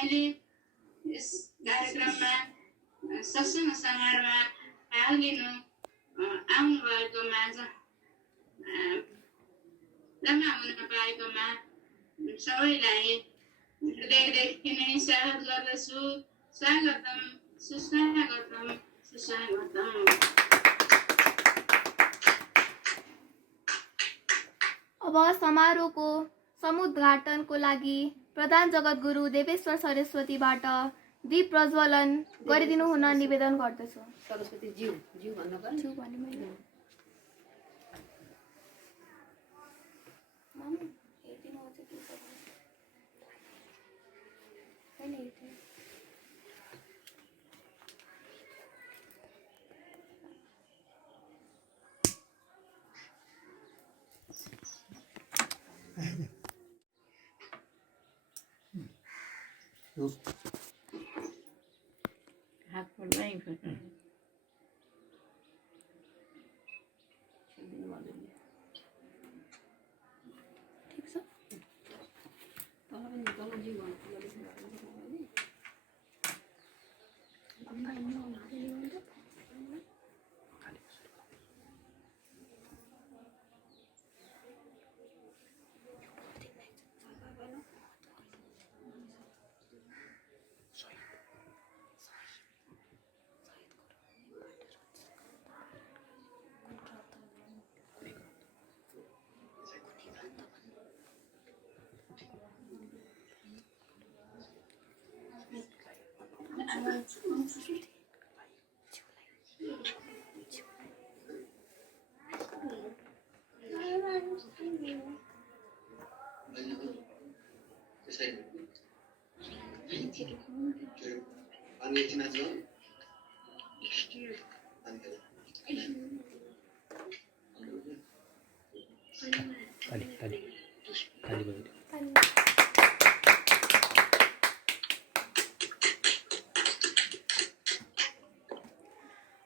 मैले यस कार्यक्रममा सत्संग समारोहमा भाग लिनु आउनुभएकोमा जम्मा हुन पाएकोमा सबैलाई हृदयदेखि नै स्वागत गर्दछु। स्वागतम सुस्वागतम सुस्वागतम। अब समारोहको समुद्घाटनको लागि प्रधान जगद्गुरु देवेश्वर सरस्वतीबाट दीप प्रज्वलन गरिदिनु हुन निवेदन गर्दछु। सरस्वती ज्यू ज्यू भन्नु पर्यो। हात पढ्दै ठीक छ।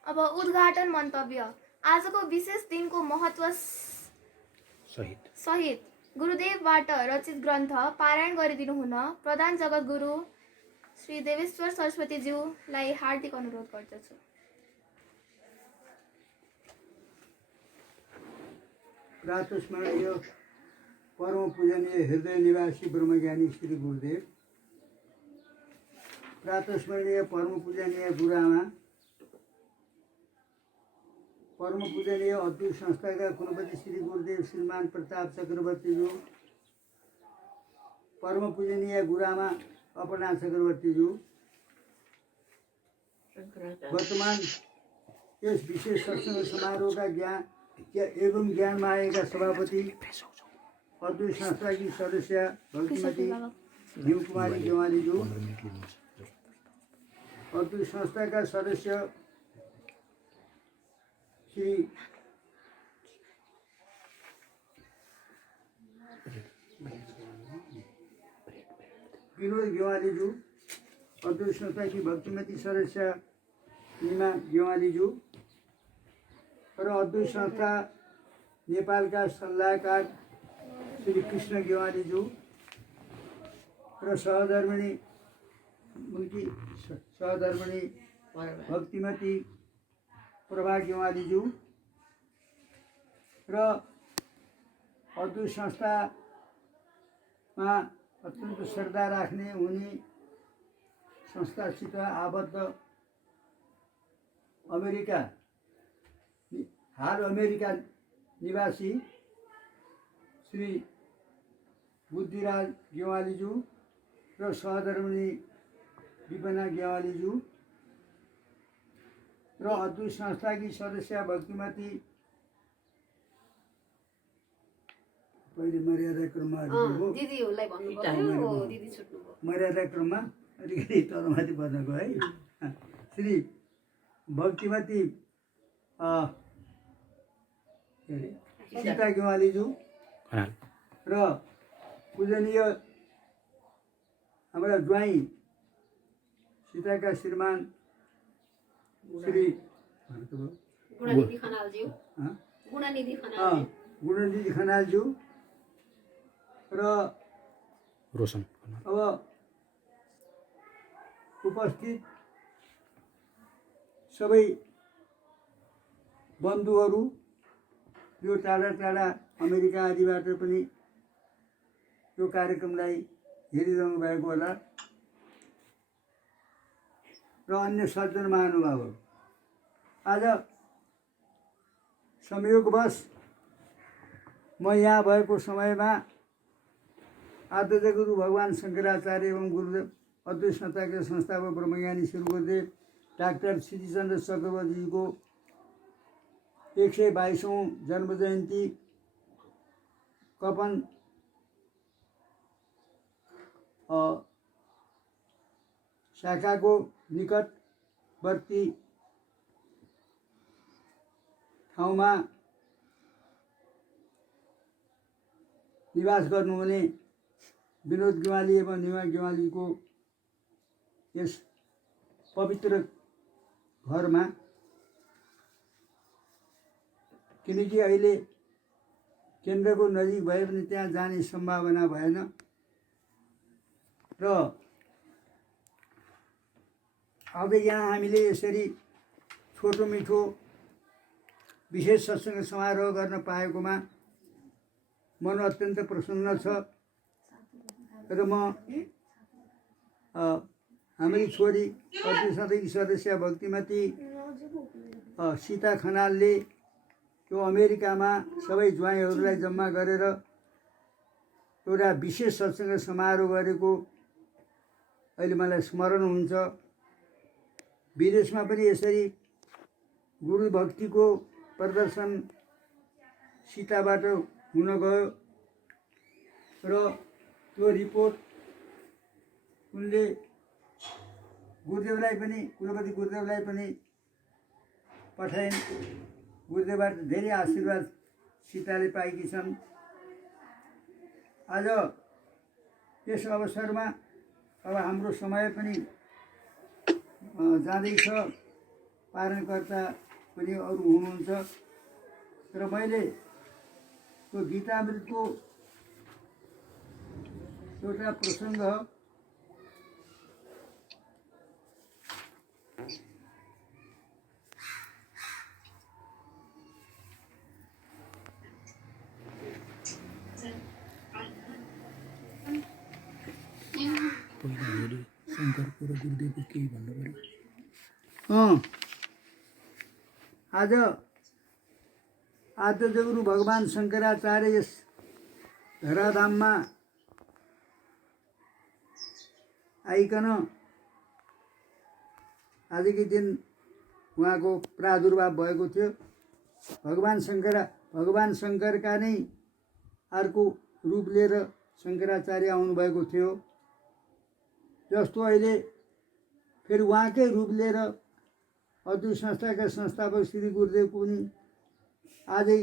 अब उद्घाटन मन्तव्य। आजको विशेष दिनको महत्व सहित गुरुदेवबाट रचित ग्रन्थ पारायण गरिदिनु हुन प्रधान जगद्गुरु श्री देवेश्वर सरस्वतीज्यूलाई हार्दिक अनुरोध गर्दछु। प्रातस्मरणीय परम पूजनीय हृदय निवासी ब्रह्मज्ञानी श्री गुरुदेव, प्रातस्मरणीय परम पूजनीय गुरुआमा, परम पूजनीय अद्वैत संस्थाका कुलपति श्री गुरुदेव श्रीमान प्रताप चक्रवर्तीज्यू, परम पूजनीय गुरुआमा अपर्णा चक्रवर्तीज्यू, वर्तमान यस विशेष सत्संग समारोहका ज्ञान मायाका सभापति, अद्वैत संस्थाकी सदस्य भक्तिमती हिमकुमारी गेवालीज्यू, अद्वैत संस्थाका सदस्य श्री विनोद गेवालीज्यू, अद्वैत संस्थाकी भक्तिमती सदस्य निमा गेवालीज्यू र अद्वैत संस्था नेपालका सल्लाहकार श्री कृष्ण गेवालीज्यू र सहधर्मिणी भक्तिमती प्रभा गेवालीज्यू र अद्वैत संस्थामा अत्यन्त श्रद्धा राख्ने उनी संस्थासित आबद्ध हाल अमेरिका निवासी श्री बुद्धिराज गेवालीज्यू र सहधर्मिणी विपना गेवालीज्यू र अद्वैत संस्थाकी सदस्य भक्तिमती पहिले मर्यादा क्रममा मर्यादा क्रममा अलिकति तलमाथि बज्नको है श्री भक्तिमती सीता गेवालीज्यू र पूजनीय हाम्रा ज्वाइँ सीताका श्रीमान श्री गुणनिधि खनालज्यू र रोशन अब उपस्थित सबै बन्धुहरू, यो टाढा टाढा अमेरिका आदिबाट पनि यो कार्यक्रमलाई हेरिरहनु भएको होला, र अन्य सज्जन महानुभावहरू। आज संयोगवश म यहाँ भएको समयमा आद्य गुरु भगवान शङ्कराचार्य एवं गुरुदेव अद्वैत संस्थाका संस्थापक ब्रह्मज्ञानी श्री गुरुदेव डाक्टर श्रीचन्द्र चक्रवर्तीजीको 122औं जन्म जयन्ती कपन शाखाको निकटवर्ती ठाउँमा निवास गर्नुहुने विनोद गेवाली एवं निमा गेवालीको यस पवित्र घरमा, किनकि अहिले केन्द्रको नजिक भए पनि त्यहाँ जाने सम्भावना भएन र अब यहाँ हामीले यसरी छोटो मिठो विशेष सत्सङ्ग समारोह गर्न पाएकोमा मन अत्यन्त प्रसन्न छ र म हाम्री छोरी अति सदस्य भक्तिमती सीता खनालले त्यो अमेरिकामा सबै ज्वाइँहरूलाई जम्मा गरेर एउटा विशेष सत्सङ्ग समारोह गरेको अहिले मलाई स्मरण हुन्छ। विदेशमा पनि यसरी गुरु भक्तिको प्रदर्शन सीताबाट हुन गयो र त्यो रिपोर्ट उनले गुरुदेवलाई पनि, कुलपति गुरुदेवलाई पनि पठाइन्। गुरुदेवबाट धेरै आशीर्वाद सीताले पाएकी छन्। आज यस अवसरमा अब हाम्रो समय पनि जाँदैछ, पारणकर्ता पनि अरू हुनुहुन्छ र मैले त्यो गीतामृतको एउटा प्रसङ्ग शङ्करको र गुरुदेवको केही भन्नु पर्यो। आज आद्यगुरु भगवान शङ्कराचार्य यस धराधाममा आइकन आजकै दिन उहाँको प्रादुर्भाव भएको थियो। भगवान शङ्करका नै अर्को रूप लिएर शङ्कराचार्य आउनुभएको थियो। जस्तो अहिले फेरि उहाँकै रूप लिएर अद्वैत संस्थाका संस्थापक श्री गुरुदेवको पनि आजै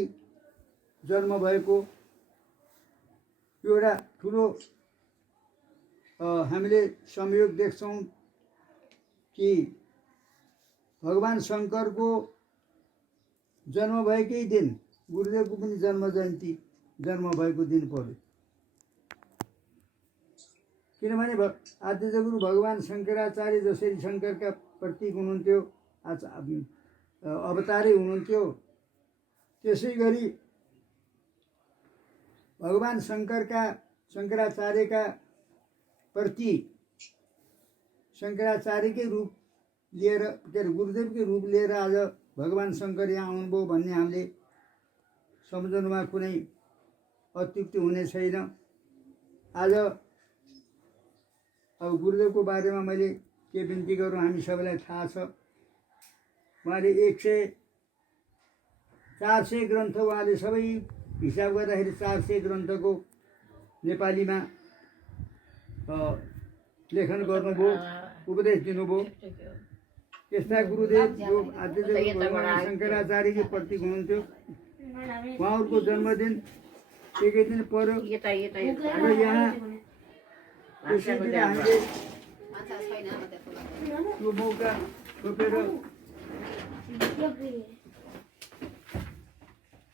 जन्म भएको एउटा ठुलो हामीले संयोग देख्छौँ कि भगवान शङ्करको जन्म भएकै दिन गुरुदेवको पनि जन्म जयन्ती जन्म भएको दिन पर्यो। किनभने आद्यगुरु भगवान शङ्कराचार्य जसरी शङ्करका प्रतीक हुनुहुन्थ्यो, अवतारै हुनुहुन्थ्यो, त्यसै गरी भगवान शङ्कराचार्यका प्रति शङ्कराचार्यकै रूप लिएर, के अरे गुरुदेवकै रूप लिएर आज भगवान शङ्कर यहाँ आउनुभयो भन्ने हामीले सम्झनुमा कुनै अत्युक्ति हुने छैन। आज अब गुरुदेवको बारेमा मैले के बिन्ती गरौँ, हामी सबैलाई थाहा छ। उहाँले 400 ग्रन्थ, उहाँले सबै हिसाब गर्दाखेरि 400 ग्रन्थको नेपालीमा लेखन गर्नुभयो, उपदेश दिनुभयो। यस्ता गुरुदेव जो आद्यगुरु भगवान शङ्कराचार्यकै प्रतीक हुनुहुन्थ्यो, उहाँहरूको जन्मदिन एकै दिन पर्यो र यहाँ त्यसरी हामीले त्यो मौका छोपेर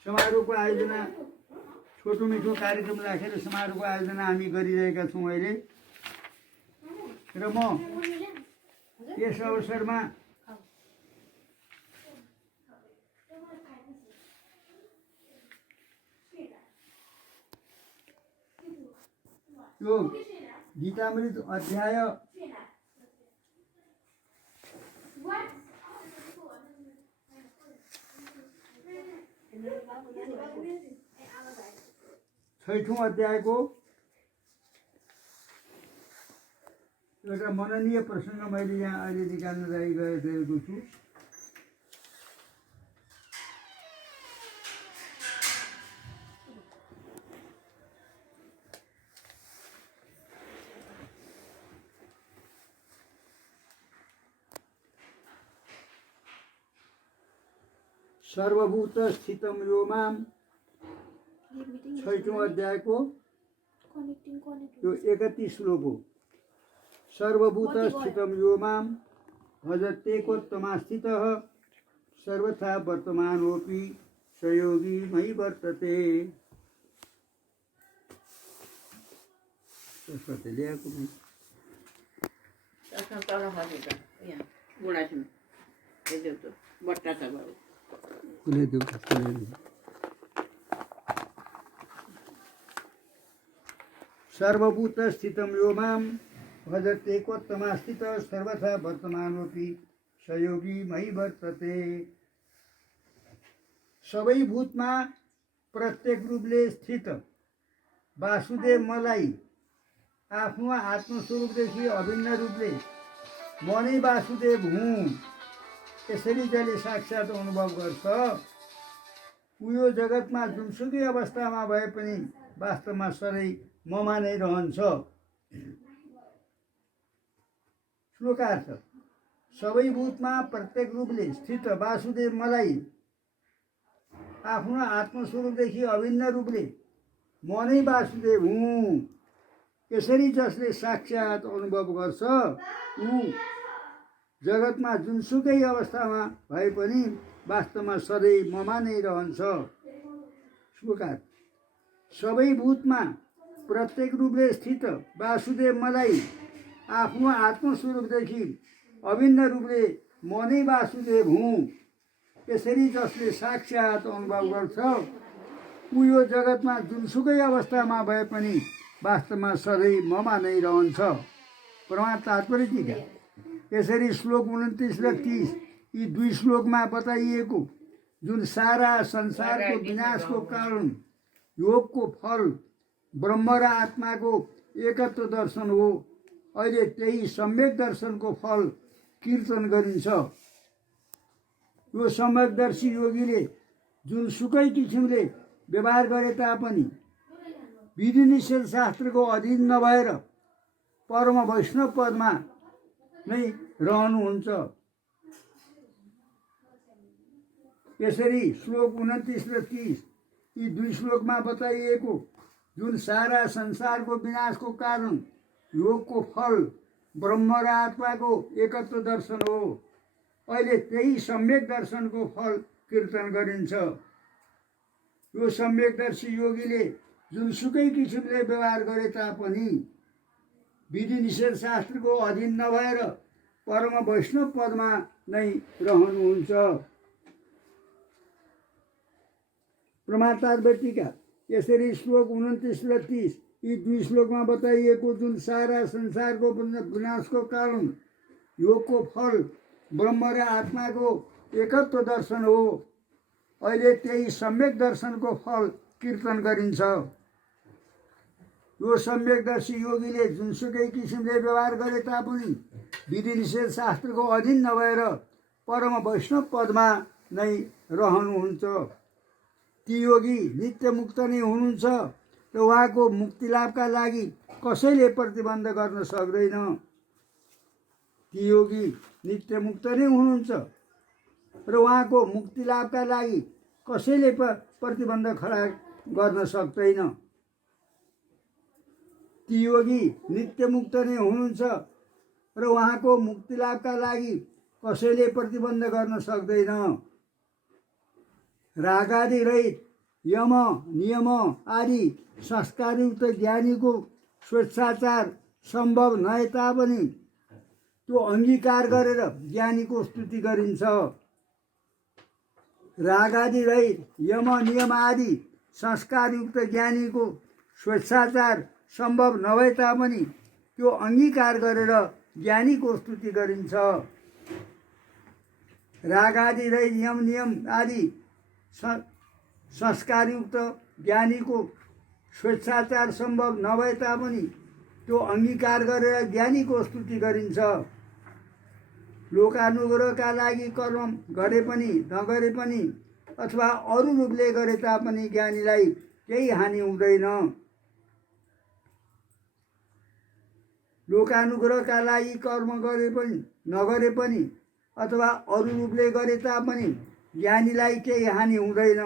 समारोहको आयोजना, छोटो मिठो कार्यक्रम राखेर समारोहको आयोजना हामी गरिरहेका छौँ अहिले। र म यस अवसरमा यो गीतामृत अध्याय 6औं अध्यायको एउटा मननीय प्रसङ्ग मैले यहाँ अहिले निकाल्न गएको छु। सर्वभूत स्थितम यो माम 6औं अध्यायको यो 31 श्लोक हो। सर्वभूत स्थितम यो माम भजत्येकोत्तमास्थितः सर्वथा वर्तमानोऽपि सहयोगी मयि वर्तते। त्यसपछि ल्याएको त्यसमा तल खसेको यहाँ बुढासँग हेर्दै त बट्टा छ बाबु सर्वभूत स्थितम यो माम भजत्येकोत्तमास्थितः सर्वथा वर्तमानोऽपि सहयोगी मयि वर्तते। सबै भूतमा प्रत्येक रूपले स्थित वासुदेव मलाई आफ्नो आत्मस्वरूपदेखि अभिन्न रूपले म नै वासुदेव हुँ यसरी जसले साक्षात अनुभव गर्छ ऊ यो जगतमा जुनसुकै अवस्थामा भए पनि वास्तवमा सधैँ ममा नै रहन्छ। श्लोकार्थ सबै भूतमा प्रत्येक रूपले स्थित वासुदेव मलाई आफ्नो आत्मस्वरूपदेखि अभिन्न रूपले म नै वासुदेव हुँ यसरी जसले साक्षात अनुभव गर्छ ऊ जगतमा जुनसुकै अवस्थामा भए पनि वास्तवमा सधैँ ममा नै रहन्छ। श्लोकार्थ सबै भूतमा प्रत्येक रूपले स्थित वासुदेव मलाई आफ्नो आत्मस्वरूपदेखि अभिन्न रूपले म नै वासुदेव हुँ यसरी जसले साक्षात अनुभव गर्छ ऊ यो जगतमा जुनसुकै अवस्थामा भए पनि वास्तवमा सधैँ ममा नै रहन्छ। परमार्थ तात्पर्य टीका यसरी श्लोक 29 र 30 यी दुई श्लोकमा बताइएको जुन सारा संसारको विनाशको कारण योगको फल ब्रह्म र आत्माको एकत्व दर्शन हो अहिले त्यही सम्यक दर्शनको फल कीर्तन गरिन्छ। यो सम्यकदर्शी योगीले जुनसुकै किसिमले व्यवहार गरे तापनि विधि निषेध शास्त्रको अधीन नभएर परम वैष्णव पदमा नै रहनुहुन्छ। यसरी श्लोक 29 र 30 यी दुई श्लोकमा बताइएको जुन सारा संसारको विनाशको कारण योगको फल ब्रह्म र आत्माको एकत्व दर्शन हो अहिले त्यही सम्यक दर्शनको फल कीर्तन गरिन्छ। यो सम्यकदर्शी योगीले जुनसुकै किसिमले व्यवहार गरे तापनि विधि निषेध शास्त्रको अधीन नभएर परम वैष्णव पदमा नै रहनुहुन्छ। प्रमातार्थ टीका यसरी श्लोक 29 र 30 यी दुई श्लोकमा बताइएको जुन सारा संसारको विनाशको कारण योगको फल ब्रह्म र आत्माको एकत्व दर्शन हो अहिले त्यही सम्यक दर्शनको फल कीर्तन गरिन्छ। यो सम्यकदर्शी योगीले जुनसुकै किसिमले व्यवहार गरे तापनि विधि निषेध शास्त्रको अधीन नभएर परम वैष्णव पदमा नै रहनुहुन्छ। ती योगी नित्य मुक्त नै हुनुहुन्छ र उहाँको मुक्ति लाभका लागि कसैले प्रतिबन्ध गर्न सक्दैन। ती योगी नित्य मुक्त नै हुनुहुन्छ र उहाँको मुक्ति लाभका लागि कसैले प्रतिबन्ध खडा गर्न सक्दैन। ती योगी नित्य मुक्त नै हुनुहुन्छ र उहाँको मुक्ति लाभका लागि कसैले प्रतिबन्ध गर्न सक्दैन। रागादि रहित यम नियम आदि संस्कारयुक्त ज्ञानीको स्वेच्छाचार सम्भव नए तापनि त्यो अङ्गीकार गरेर ज्ञानीको स्तुति गरिन्छ। राग आदि रहित यम नियम आदि संस्कारयुक्त ज्ञानीको स्वेच्छाचार सम्भव नभए तापनि त्यो अङ्गीकार गरेर ज्ञानीको स्तुति गरिन्छ। राग आदि रहित यम नियम आदि संस्कारयुक्त ज्ञानीको स्वेच्छाचार सम्भव नभए तापनि त्यो अङ्गीकार गरेर ज्ञानीको स्तुति गरिन्छ। लोकानुग्रहका लागि कर्म गरे पनि नगरे पनि अथवा अरू रूपले गरे तापनि ज्ञानीलाई केही हानि हुँदैन। लोकानुग्रहका लागि कर्म गरे पनि नगरे पनि अथवा अरू रूपले गरे तापनि ज्ञानीलाई केही हानि हुँदैन।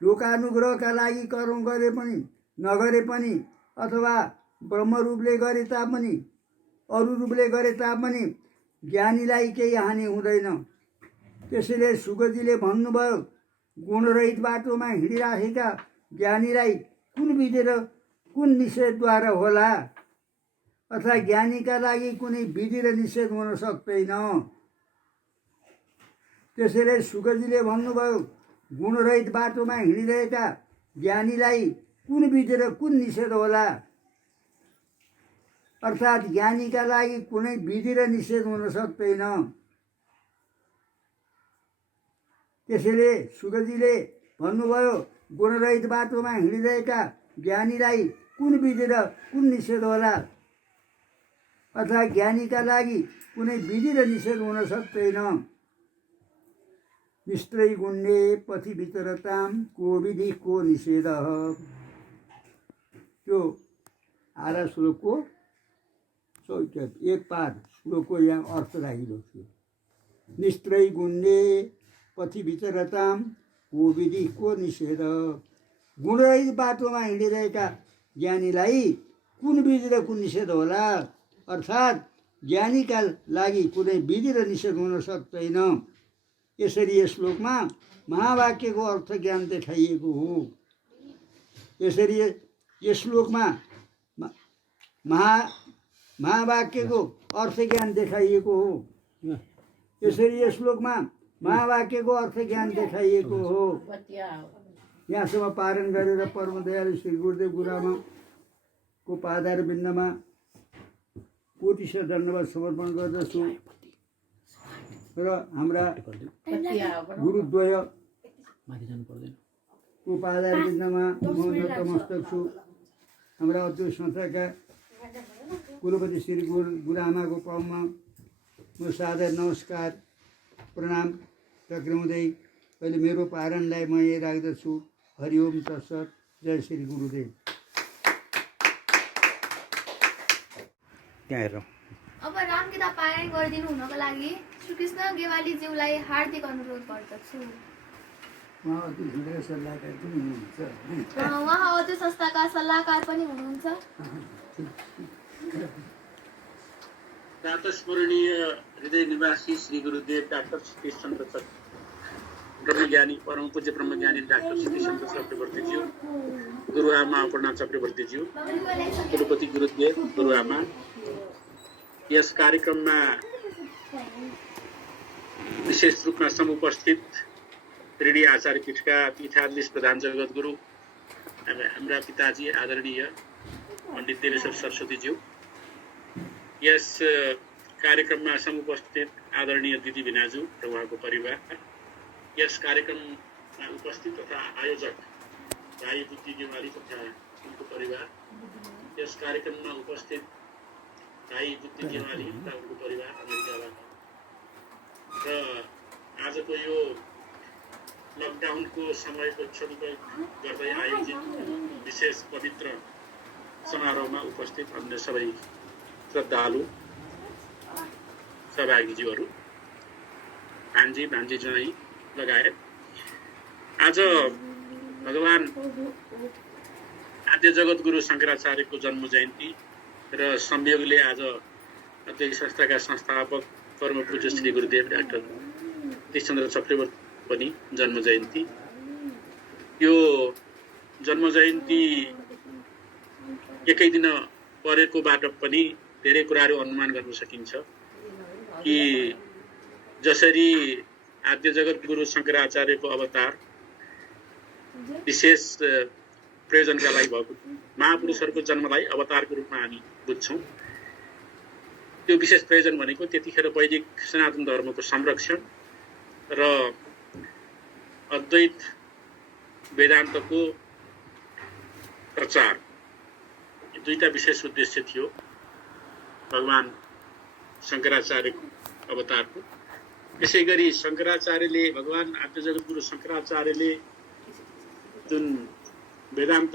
लोकानुग्रहका लागि कर्म गरे पनि नगरे पनि अथवा ब्रह्मरूपले गरे तापनि अरू रूपले गरे तापनि ज्ञानीलाई केही हानि हुँदैन। त्यसैले सुखजीले भन्नुभयो, गुणरहित बाटोमा हिँडिराखेका ज्ञानीलाई कुन विधि र कुन निषेधद्वारा होला, अथवा ज्ञानीका लागि कुनै विधि र निषेध हुन सक्दैन। त्यसैले सुखजीले भन्नुभयो, गुणरहित बाटोमा हिँडिरहेका ज्ञानीलाई कुन विधि र कुन निषेध होला, अर्थात् ज्ञानीका लागि कुनै विधि र निषेध हुन सक्दैन। त्यसैले सुखजीले भन्नुभयो, गुणरहित बाटोमा हिँडिरहेका ज्ञानीलाई कुन विधि र कुन निषेध होला, अथवा ज्ञानीका लागि कुनै विधि र निषेध हुन सक्दैन। निस्त्रै गुण्ये पथि विचरताम को विधि को निषेध। त्यो आरा श्लोकको एक पाद श्लोकको यहाँ अर्थ राखिएको छु। निस्त्रै गुण्ये पथि विचरताम को विधि को निषेध। गुणरहित बाटोमा हिँडिरहेका ज्ञानीलाई कुन विधि र कुन निषेध होला, अर्थात् ज्ञानीका लागि कुनै विधि र निषेध हुन सक्दैन। यसरी यस श्लोकमा महावाक्यको अर्थ ज्ञान देखाइएको हो। यसरी यस श्लोकमा महावाक्यको अर्थ ज्ञान देखाइएको हो। यसरी यस श्लोकमा महावाक्यको अर्थ ज्ञान देखाइएको हो। यहाँसम्म पारण गरेर परम दयालु श्री गुरुदेव गुरुआमाको पादार बिन्दमा कोटिश धन्यवाद समर्पण गर्दछु र हाम्रा गुरुद्वयको पादार बिन्दमा म नतमस्तक छु। हाम्रा अद्वैत संस्थाका कुलपति श्री गुरुआमाको पाउमा म सादर नमस्कार प्रणाम टक्राउँदै अहिले मेरो पारणलाई म यही राख्दछु। हरिओम तत्सत। जय श्री गुरुदेव। अब रामगीता पारायण गरिदिनु हुनको लागि श्रीकृष्ण गेवालीज्यूलाई हार्दिक अनुरोध गर्दछु। उहाँ अद्वैत संस्थाका सल्लाहकार पनि हुनुहुन्छ। प्रातस्मरणीय हृदय निवासी श्री गुरुदेव डाक्टर सतीशचन्द्र ब्रह्मज्ञानी परम पूज्य ब्रह्मज्ञानी डाक्टर सतीशचन्द्र चक्रवर्तीज्यू, गुरुआमा अपर्णा चक्रवर्तीज्यू, कुलपति गुरुदेव गुरुआमा, यस कार्यक्रममा विशेष रूपमा समुपस्थित त्रिणी आचार्य पीठका पीठाधीश प्रधान जगद्गुरु हाम्रा पिताजी आदरणीय पण्डित देवेश्वर सरस्वतीज्यू, यस कार्यक्रममा समुपस्थित आदरणीय दिदी भिनाजु र उहाँको परिवार, यस कार्यक्रममा उपस्थित तथा आयोजक भाइ बुद्धि गेवाली तथा उनको परिवार, यस कार्यक्रममा उपस्थित भाइ बुद्धि गेवाली तथा उनको परिवार अमेरिकाबाट, र आजको यो लकडाउनको समयको सदुपयोग गर्दै आयोजित विशेष पवित्र समारोहमा उपस्थित अन्य सबै श्रद्धालु सहभागीज्यूहरू, भान्जी भान्जी ज्वाइँ लगायत आज भगवान आद्य जगद्गुरु शङ्कराचार्यको जन्म जयन्ती र संयोगले आज अद्वैत संस्थाका संस्थापक परम पूज्य श्री गुरुदेव डाक्टर सतीशचन्द्र चक्रवर्ती पनि जन्म जयन्ती। यो जन्म जयन्ती एकै दिन परेकोबाट पनि धेरै कुराहरू अनुमान गर्न सकिन्छ कि जसरी आद्य जगत गुरु शङ्कराचार्यको अवतार विशेष प्रयोजनका लागि भएको महापुरुषहरूको जन्मलाई अवतारको रूपमा हामी बुझ्छौँ। त्यो विशेष प्रयोजन भनेको त्यतिखेर वैदिक सनातन धर्मको संरक्षण र अद्वैत वेदान्तको प्रचार, दुईटा विशेष उद्देश्य थियो भगवान शङ्कराचार्यको अवतारको। त्यसै गरी शङ्कराचार्यले, भगवान आद्य जगत गुरु शङ्कराचार्यले जुन वेदान्त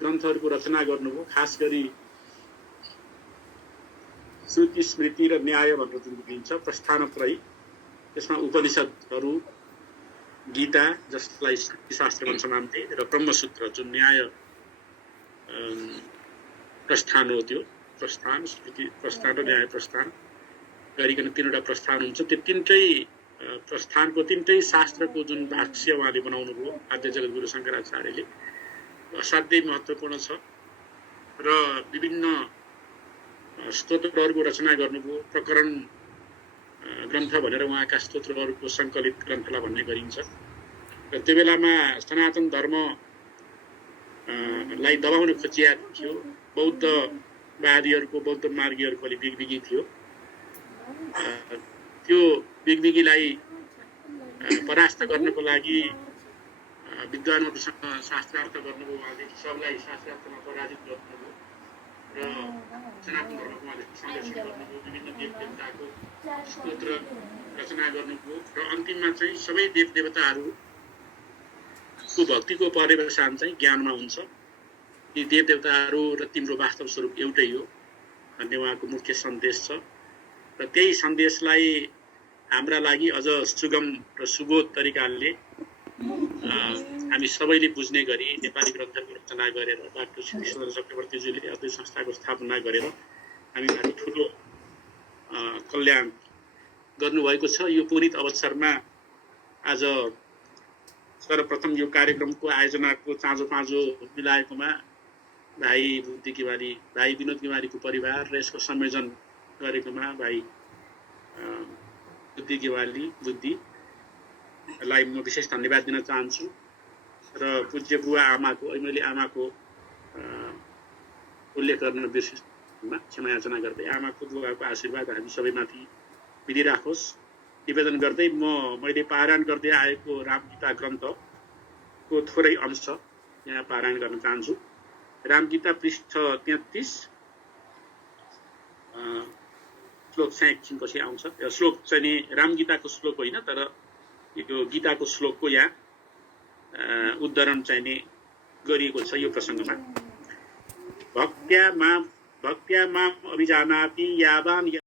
ग्रन्थहरूको रचना गर्नुभयो, खास गरी श्रुति स्मृति र न्याय भनेर जुन दिन्छ प्रस्थानत्रयी, त्यसमा उपनिषदहरू, गीता जसलाई शास्त्र भन्छ नामते, र ब्रह्मसूत्र जुन न्याय प्रस्थान हो, त्यो प्रस्थान स्मृति प्रस्थान र न्याय प्रस्थान गरिकन तीनवटा प्रस्थान हुन्छ। त्यो तिनटै प्रस्थानको तिनटै शास्त्रको जुन भाष्य उहाँले बनाउनु भयो आद्य जगत गुरु शङ्कराचार्यले, असाध्यै महत्त्वपूर्ण छ। र विभिन्न स्तोत्रहरूको रचना गर्नुभयो। प्रकरण ग्रन्थ भनेर उहाँका स्तोत्रहरूको सङ्कलित ग्रन्थलाई भन्ने गरिन्छ। र त्यो बेलामा सनातन धर्मलाई दबाउन खोजिएको थियो। बौद्धवादीहरूको, बौद्ध मार्गीहरूको अलिक बिगबिगी थियो। त्यो बिगबिगीलाई परास्त गर्नको लागि विद्वानहरूसँग शास्त्रार्थ गर्नुभयो उहाँले, सबलाई शास्त्रार्थमा पराजित गर्नुभयो र सनातन धर्मको उहाँले संरक्षण गर्नुभयो। विभिन्न देव देवताको स्तोत्र रचना गर्नुभयो र अन्तिममा चाहिँ सबै देव देवताहरूको भक्तिको पर्यवसान चाहिँ ज्ञानमा हुन्छ। यी देव देवताहरू र तिम्रो वास्तव स्वरूप एउटै हो भन्ने उहाँको मुख्य सन्देश छ। र त्यही सन्देशलाई हाम्रा लागि अझ सुगम र सुबोध तरिकाले हामी सबैले बुझ्ने गरी नेपाली ग्रन्थहरूको रचना गरेर डाक्टर श्री कृष्ण चक्रवर्तीज्यूले अद्वैत संस्थाको स्थापना गरेर हामीमाथि ठुलो कल्याण गर्नुभएको छ। यो पुनित अवसरमा आज सर्वप्रथम यो कार्यक्रमको आयोजनाको चाँजो पाँजो मिलाएकोमा भाइ बुद्धि गेवाली, भाइ विनोद गेवालीको परिवार र यसको संयोजन गरेकोमा भाइ बुद्धि गेवाली बुद्धिलाई म विशेष धन्यवाद दिन चाहन्छु। र पूज्य बुवा आमाको, मैले आमाको उल्लेख गर्न बिर्सेमा क्षमा याचना गर्दै आमाको बुवाको आशीर्वाद हामी सबैमाथि मिलिराखोस् निवेदन गर्दै मैले पारायण गर्दै आएको रामगीता ग्रन्थको थोरै अंश यहाँ पारायण गर्न चाहन्छु। रामगीता पृष्ठ 33 श्लोक 56 पछि आउँछ। यो श्लोक चाहिँ नि रामगीताको श्लोक होइन, तर यो गीताको श्लोकको यहाँ उद्धरण चाहिँ नि गरिएको छ। यो प्रसङ्गमा भक्त्या माम अभिजानाति यावान